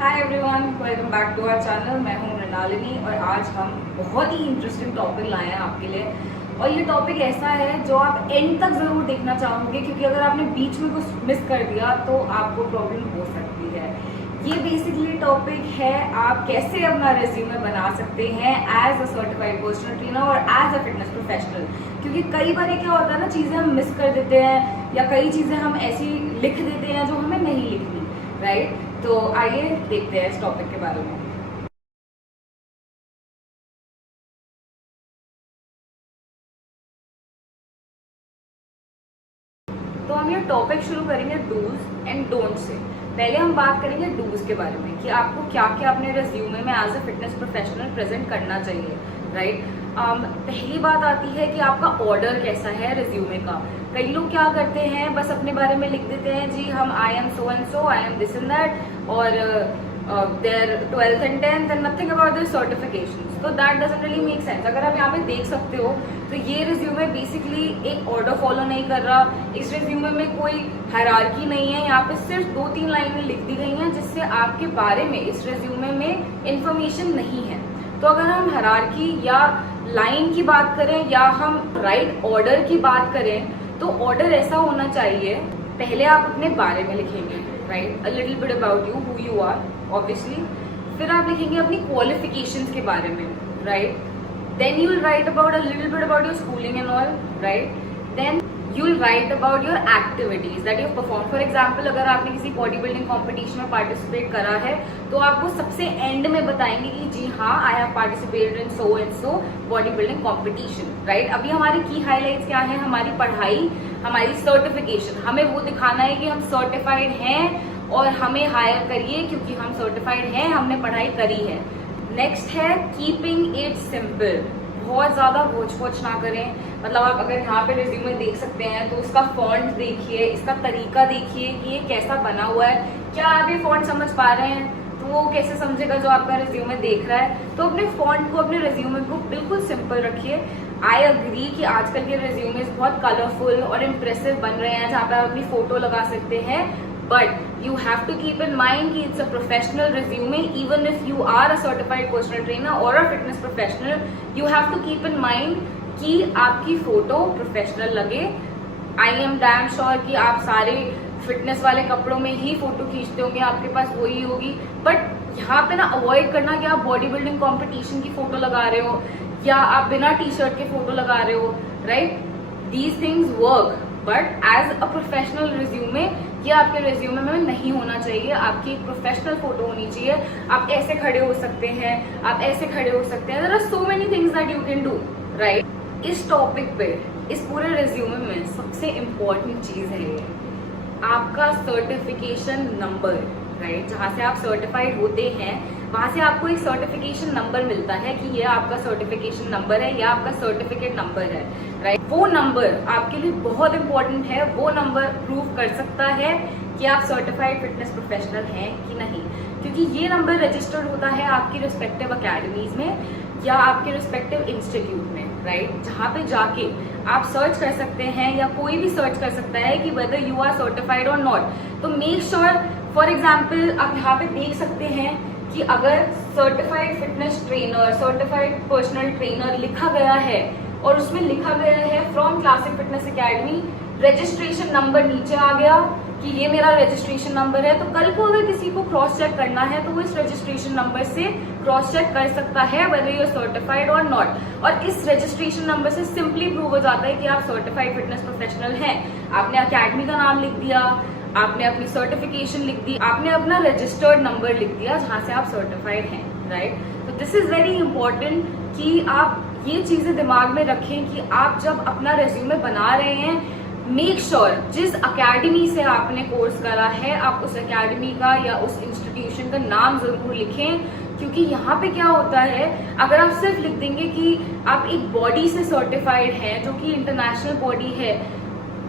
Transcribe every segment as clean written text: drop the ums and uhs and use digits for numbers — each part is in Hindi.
Hi everyone, welcome back to our channel. मैं हूं मृणालिनी और आज हम बहुत ही इंटरेस्टिंग टॉपिक लाए हैं आपके लिए। और ये टॉपिक ऐसा है जो आप एंड तक ज़रूर देखना चाहोगे, क्योंकि अगर आपने बीच में कुछ मिस कर दिया तो आपको प्रॉब्लम हो सकती है। ये बेसिकली टॉपिक है आप कैसे अपना रेज्यूमे बना सकते हैं as a certified personal trainer और एज अ फिटनेस प्रोफेशनल। क्योंकि कई बार क्या होता है ना, चीज़ें हम मिस कर देते हैं या कई चीज़ें हम ऐसी लिख देते हैं जो हमें नहीं लिखनी, राइट? तो आइए देखते हैं इस टॉपिक के बारे में। तो हम ये टॉपिक शुरू करेंगे डूज एंड डोंट से। पहले हम बात करेंगे डूज के बारे में कि आपको क्या क्या अपने रेज्यूमे में as a fitness professional present करना चाहिए, राइट? पहली बात आती है कि आपका ऑर्डर कैसा है रेज्यूमे का। कई लोग क्या करते हैं, बस अपने बारे में लिख देते हैं, जी हम I am so and so, I am this and that, और their 12th and 10th and nothing about their certifications. So that doesn't really make sense. अगर आप यहाँ पे देख सकते हो तो ये रिज्यूमे बेसिकली एक ऑर्डर फॉलो नहीं कर रहा। इस रिज्यूमे में कोई हायरार्की नहीं है। यहाँ पे सिर्फ 2-3 लाइनें लिख दी गई हैं जिससे आपके बारे में इस रिज्यूमे में इंफॉर्मेशन नहीं है। तो अगर हम हायरार्की या लाइन की बात करें या हम राइट ऑर्डर की बात करें, तो ऑर्डर ऐसा होना चाहिए, पहले आप अपने बारे में लिखेंगे, right, a little bit about you, who you are, obviously. फिर आप लिखेंगे अपनी क्वालिफिकेशंस के बारे में, right. Then you will write about a little bit about your schooling and all, right. Then you will write about your activities that you perform. For example, अगर आपने किसी बॉडी बिल्डिंग कॉम्पिटिशन में पार्टिसिपेट करा है तो आपको सबसे एंड में बताएंगे कि जी हाँ, I have participated in so and so body building competition, right. अभी हमारी की हाईलाइट्स क्या है? हमारी पढ़ाई, हमारी सर्टिफिकेशन। हमें वो दिखाना है कि हम सर्टिफाइड हैं और हमें हायर करिए क्योंकि हम सर्टिफाइड हैं, हमने पढ़ाई करी है। नेक्स्ट है कीपिंग इट सिंपल। बहुत ज्यादा भोज ना करें। मतलब आप अगर यहाँ पे रिज्यूमे देख सकते हैं तो उसका फॉन्ट देखिए, इसका तरीका देखिए कि ये कैसा बना हुआ है। क्या आप ये फॉन्ट समझ पा रहे हैं? तो वो कैसे समझेगा जो आपका रिज्यूमे देख रहा है? तो अपने फॉन्ट को, अपने रिज्यूमे को बिल्कुल सिंपल रखिए। आई अग्री कि आजकल के रिज्यूमेस बहुत कलरफुल और इम्प्रेसिव बन रहे हैं जहाँ पे आप अपनी फोटो लगा सकते हैं, but you have to keep in mind कि it's a professional resume. Even if you are a certified personal trainer or a fitness professional, you have to keep in mind कि आपकी फोटो प्रोफेशनल लगे। I am damn sure कि आप सारे फिटनेस वाले कपड़ों में ही फोटो खींचते होंगे, आपके पास वही होगी। बट यहाँ पे ना अवॉइड करना कि आप बॉडी बिल्डिंग कॉम्पिटिशन की फोटो लगा रहे हो या आप बिना टी शर्ट के फोटो लगा रहे हो, right? These things work, but as a professional resume ये आपके रिज्यूमे में नहीं होना चाहिए। आपकी एक प्रोफेशनल फोटो होनी चाहिए। आप ऐसे खड़े हो सकते हैं, आप ऐसे खड़े हो सकते हैं। There are so many things that you can do, right. इस टॉपिक पे, इस पूरे रिज्यूमे में सबसे इम्पोर्टेंट चीज है ये आपका सर्टिफिकेशन नंबर, राइट। जहाँ से आप सर्टिफाइड होते हैं वहां से आपको एक सर्टिफिकेशन नंबर मिलता है कि ये आपका सर्टिफिकेशन नंबर है या आपका सर्टिफिकेट नंबर है, राइट। वो नंबर आपके लिए बहुत इंपॉर्टेंट है। वो नंबर प्रूव कर सकता है कि आप सर्टिफाइड फिटनेस प्रोफेशनल हैं कि नहीं, क्योंकि ये नंबर रजिस्टर्ड होता है आपकी रिस्पेक्टिव अकेडमीज में या आपके रिस्पेक्टिव इंस्टीट्यूट में, राइट। जहाँ पे जाके आप सर्च कर सकते हैं या कोई भी सर्च कर सकता है कि वेदर यू आर सर्टिफाइड और नॉट। तो मेक श्योर, फॉर एग्जाम्पल आप यहाँ पे देख सकते हैं कि अगर certified fitness trainer, certified personal trainer लिखा गया है और उसमें लिखा गया है from classic fitness academy, registration number नीचे आ गया कि ये मेरा रजिस्ट्रेशन नंबर है, तो कल को अगर किसी को क्रॉस चेक करना है तो वो इस रजिस्ट्रेशन नंबर से क्रॉस चेक कर सकता है वेदर यू आर सर्टिफाइड और नॉट। और इस रजिस्ट्रेशन नंबर से सिंपली प्रूव हो जाता है कि आप सर्टिफाइड फिटनेस प्रोफेशनल हैं। आपने अकेडमी का नाम लिख दिया, आपने अपनी सर्टिफिकेशन लिख दी, आपने अपना रजिस्टर्ड नंबर लिख दिया जहां से आप सर्टिफाइड हैं, राइट। तो दिस इज वेरी इंपॉर्टेंट कि आप ये चीजें दिमाग में रखें कि आप जब अपना रेज्यूमे बना रहे हैं, मेक श्योर जिस अकेडमी से आपने कोर्स करा है आप उस अकेडमी का या उस इंस्टीट्यूशन का नाम जरूर लिखें। क्योंकि यहाँ पे क्या होता है, अगर आप सिर्फ लिख देंगे कि आप एक बॉडी से सर्टिफाइड हैं जो कि इंटरनेशनल बॉडी है,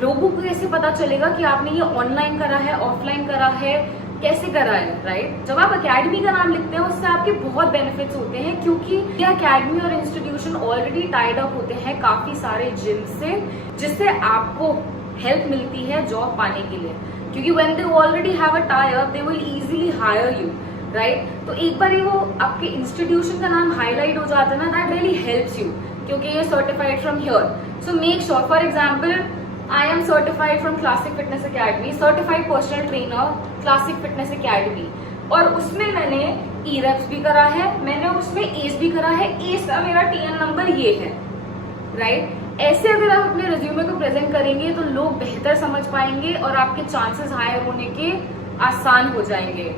लोगों को कैसे पता चलेगा कि आपने ये ऑनलाइन करा है, ऑफलाइन करा है, कैसे करा है, राइट। जब आप अकेडमी का नाम लिखते हैं उससे आपके बहुत बेनिफिट्स होते हैं, क्योंकि ये अकेडमी और इंस्टीट्यूशन ऑलरेडी टाइड अप होते हैं काफी सारे जिम से, जिससे आपको हेल्प मिलती है जॉब पाने के लिए। क्योंकि when they already have a tie up they will easily hire you, right तो एक बार वो आपके इंस्टीट्यूशन का नाम हाईलाइट हो जाता है ना, दैट रियली हेल्प्स यू, क्योंकि ये certified from here. So make sure, for example I am certified from classic fitness academy, certified personal trainer classic fitness academy, और उसमें मैंने EREPS भी करा है, मैंने उसमें ACE भी करा है, ACE का मेरा TN नंबर ये है, राइट. ऐसे अगर आप अपने रिज्यूमे को प्रेजेंट करेंगे तो लोग बेहतर समझ पाएंगे और आपके चांसेस हायर होने के आसान हो जाएंगे.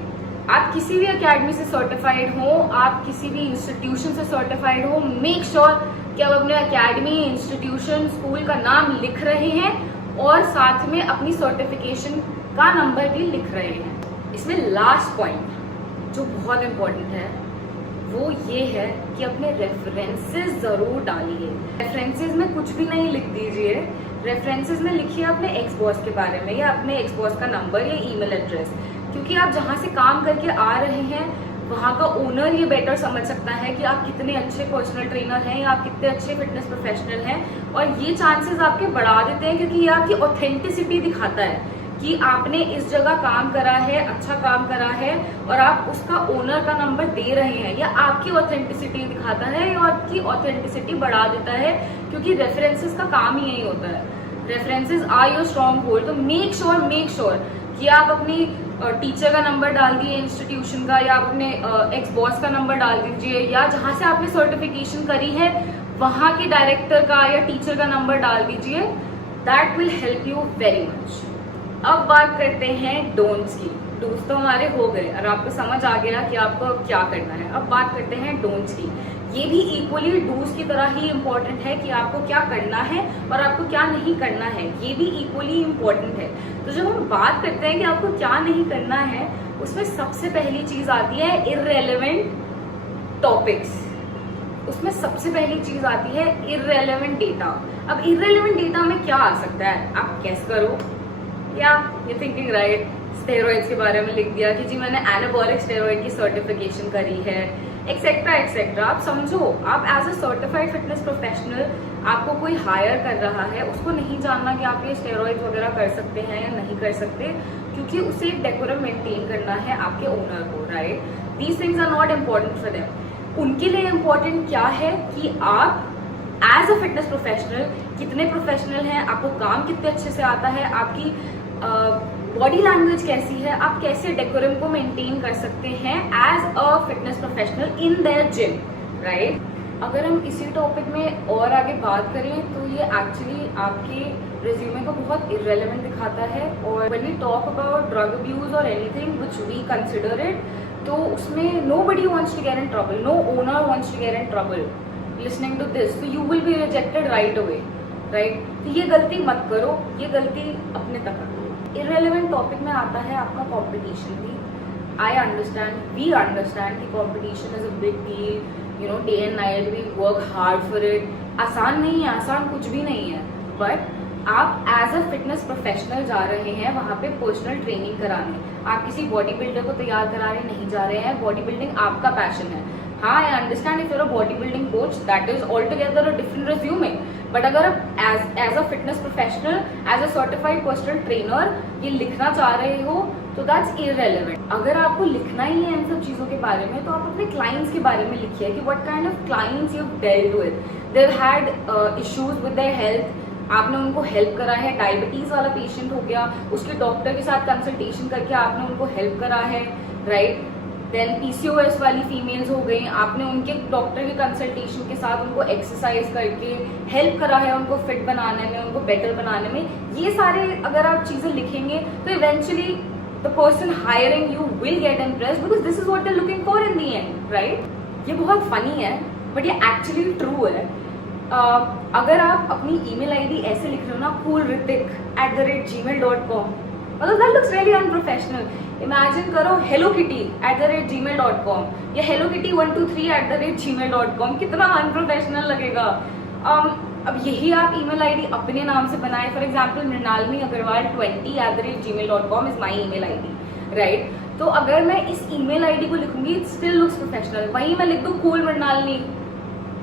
आप किसी भी अकेडमी से सर्टिफाइड हो, आप किसी भी इंस्टीट्यूशन से सर्टिफाइड हो, मेक श्योर कि आप अपने अकेडमी, इंस्टीट्यूशन, स्कूल का नाम लिख रहे हैं और साथ में अपनी सर्टिफिकेशन का नंबर भी लिख रहे हैं. इसमें लास्ट पॉइंट जो बहुत इंपॉर्टेंट है वो ये है कि अपने रेफरेंसेस जरूर डालिए. रेफरेंसेस में कुछ भी नहीं लिख दीजिए, रेफरेंसेस में लिखिए अपने एक्स बॉस के बारे में या अपने एक्स बॉस का नंबर या ईमेल एड्रेस, क्योंकि आप जहाँ से काम करके आ रहे हैं वहाँ का ओनर ये बेटर समझ सकता है कि आप कितने अच्छे पर्सनल ट्रेनर हैं या आप कितने अच्छे फिटनेस प्रोफेशनल हैं, और ये चांसेस आपके बढ़ा देते हैं क्योंकि ये आपकी ऑथेंटिसिटी दिखाता है कि आपने इस जगह काम करा है, अच्छा काम करा है, और आप उसका ओनर का नंबर दे रहे हैं. या आपकी ऑथेंटिसिटी दिखाता है या आपकी ऑथेंटिसिटी बढ़ा देता है, क्योंकि रेफरेंसेस का काम ही यही होता है. References are your strong hold. तो मेक श्योर कि आप अपनी टीचर का नंबर डाल दिए इंस्टीट्यूशन का, या आप अपने एक्स बॉस का नंबर डाल दीजिए, या जहां से आपने सर्टिफिकेशन करी है वहां के डायरेक्टर का या टीचर का नंबर डाल दीजिए. That will help you very much. अब बात करते हैं डोंट्स की. डूज तो हमारे हो गए और आपको समझ आ गया कि आपको क्या करना है. अब बात करते हैं डोंट्स की. ये भी इक्वली डूज की तरह ही इम्पोर्टेंट है कि आपको क्या करना है और आपको क्या नहीं करना है. ये भी इक्वली इम्पोर्टेंट है. तो जब हम बात करते हैं कि आपको क्या नहीं करना है, उसमें सबसे पहली चीज आती है इररेलेवेंट टॉपिक्स. उसमें सबसे पहली चीज आती है इररेलेवेंट डेटा. अब इररेलेवेंट डेटा में क्या आ सकता है, आप गेस करो. या ये थिंकिंग राइट, स्टेरॉइड्स के बारे में लिख दिया कि जी मैंने एनाबॉलिक स्टेरॉइड की सर्टिफिकेशन करी है, एक्सेट्रा एक्सेट्रा. आप समझो, आप as a certified fitness professional, आपको कोई हायर कर रहा है, उसको नहीं जानना कि आप ये स्टेरॉइड्स वगैरह कर सकते हैं या नहीं कर सकते, क्योंकि उसे एक डेकोरम मेंटेन करना है आपके ओनर को, right. These things are not important for them. उनके लिए इम्पोर्टेंट क्या है कि आप एज अ फिटनेस प्रोफेशनल कितने प्रोफेशनल हैं, आपको काम कितने अच्छे से आता है, आपकी बॉडी लैंग्वेज कैसी है, आप कैसे डेकोरम को मेंटेन कर सकते हैं as a fitness professional in their gym, right. अगर हम इसी टॉपिक में और आगे बात करें तो ये एक्चुअली आपके रिज्यूमे को बहुत इररेलेवेंट दिखाता है. और when we talk about drug abuse और anything which we consider it, तो उसमें nobody wants to get in trouble, no owner wants to get in trouble listening to this. तो you will be rejected right away, right. तो ये गलती मत करो, ये गलती अपने तक रखो. इररेलेवेंट टॉपिक में आता है आपका कंपटीशन भी. आई अंडरस्टैंड, वी अंडरस्टैंड कि competition is a big deal, you know, day and night we work hard for it. आसान नहीं है, आसान कुछ भी नहीं है. बट आप एज अ फिटनेस प्रोफेशनल जा रहे हैं वहाँ पे पर्सनल ट्रेनिंग कराने. आप किसी बॉडी बिल्डर को तैयार कराने नहीं जा रहे हैं. बॉडी बिल्डिंग आपका पैशन है. हाँ, I understand if you're a body building coach, that is all together a different resume. But अगर आप as a fitness professional, as a certified personal trainer ये लिखना चाह रहे हो तो दैट्स इररेलेवेंट. अगर आपको लिखना ही है इन सब चीज़ों के बारे में, तो आप अपने क्लाइंट्स के बारे में लिखिए कि what kind of clients you dealt with. They had issues with their health, आपने उनको हेल्प करा है. डायबिटीज वाला पेशेंट हो गया, उसके डॉक्टर के साथ कंसल्टेशन करके आपने उनको हेल्प करा है, राइट. देन PCOS वाली फीमेल्स हो गई, आपने उनके डॉक्टर के कंसल्टेशन के साथ उनको एक्सरसाइज करके हेल्प करा है उनको फिट बनाने में, उनको बेटर बनाने में. ये सारे अगर आप चीज़ें लिखेंगे तो eventually the person hiring you will get impressed, because this is what they are looking for in the end, right. ये बहुत फनी है बट ये एक्चुअली ट्रू है. अगर आप अपनी email ID ऐसे लिख रहे हो ना, coolritik@gmail.com, मतलब that looks really unprofessional. Imagine करो hellokitty@gmail.com या hellokitty123@gmail.com, कितना अनप्रोफेशनल लगेगा. अब यही आप ईमेल आईडी अपने नाम से बनाए. For example Mrinalini Agarwal 20@gmail.com is my email ID, right. तो अगर मैं इस ईमेल आईडी को लिखूंगी, इट स्टिल लुक्स प्रोफेशनल. वहीं मैं लिख दूँ cool Mrinalini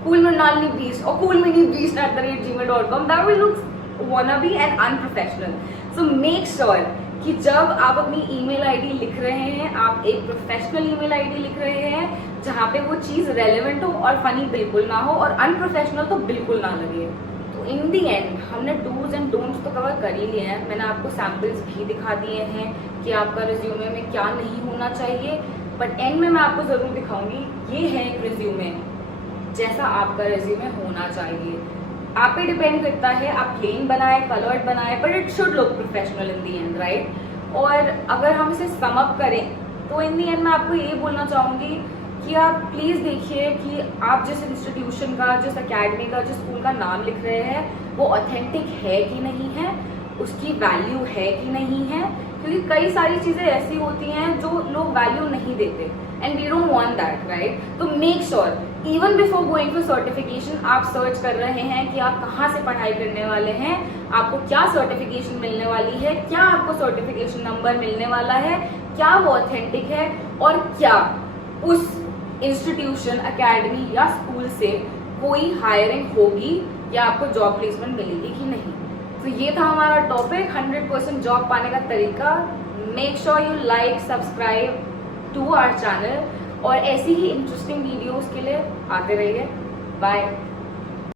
20 or coolmini20@gmail.com, that will look wannabe and unprofessional. So make sure कि जब आप अपनी ईमेल आईडी लिख रहे हैं, आप एक प्रोफेशनल ईमेल आईडी लिख रहे हैं जहाँ पे वो चीज रेलेवेंट हो और फनी बिल्कुल ना हो और अनप्रोफेशनल तो बिल्कुल ना लगे। तो इन दी एंड हमने डूज एंड डोंट्स तो कवर कर ही लिए हैं। मैंने आपको सैम्पल्स भी दिखा दिए हैं कि आपका रिज्यूमे में क्या नहीं होना चाहिए, बट एंड में मैं आपको जरूर दिखाऊंगी ये है एक रिज्यूमे जैसा आपका रिज्यूमे होना चाहिए। आप पे डिपेंड करता है, आप प्लेन बनाए, कलर्ड बनाए, but it should look professional in the end, right. और अगर हम इसे सम अप करें तो इन दी एंड मैं आपको ये बोलना चाहूँगी कि आप प्लीज़ देखिए कि आप जिस इंस्टीट्यूशन का, जिस अकेडमी का, जिस स्कूल का नाम लिख रहे हैं वो ऑथेंटिक है कि नहीं है, उसकी वैल्यू है कि नहीं है, क्योंकि कई सारी चीज़ें ऐसी होती हैं जो लोग वैल्यू नहीं देते and we don't want that, right. तो make sure even before going for certification आप सर्च कर रहे हैं कि आप कहाँ से पढ़ाई करने वाले हैं, आपको क्या सर्टिफिकेशन मिलने वाली है, क्या आपको सर्टिफिकेशन नंबर मिलने वाला है, क्या वो ऑथेंटिक है और क्या उस इंस्टीट्यूशन, अकेडमी या स्कूल से कोई हायरिंग होगी या आपको जॉब प्लेसमेंट मिलेगी कि नहीं। तो ये था हमारा टॉपिक 100% जॉब पाने का तरीका। Make sure you like, subscribe to our channel और ऐसी ही इंटरेस्टिंग वीडियोस के लिए आते रहिए। बाय।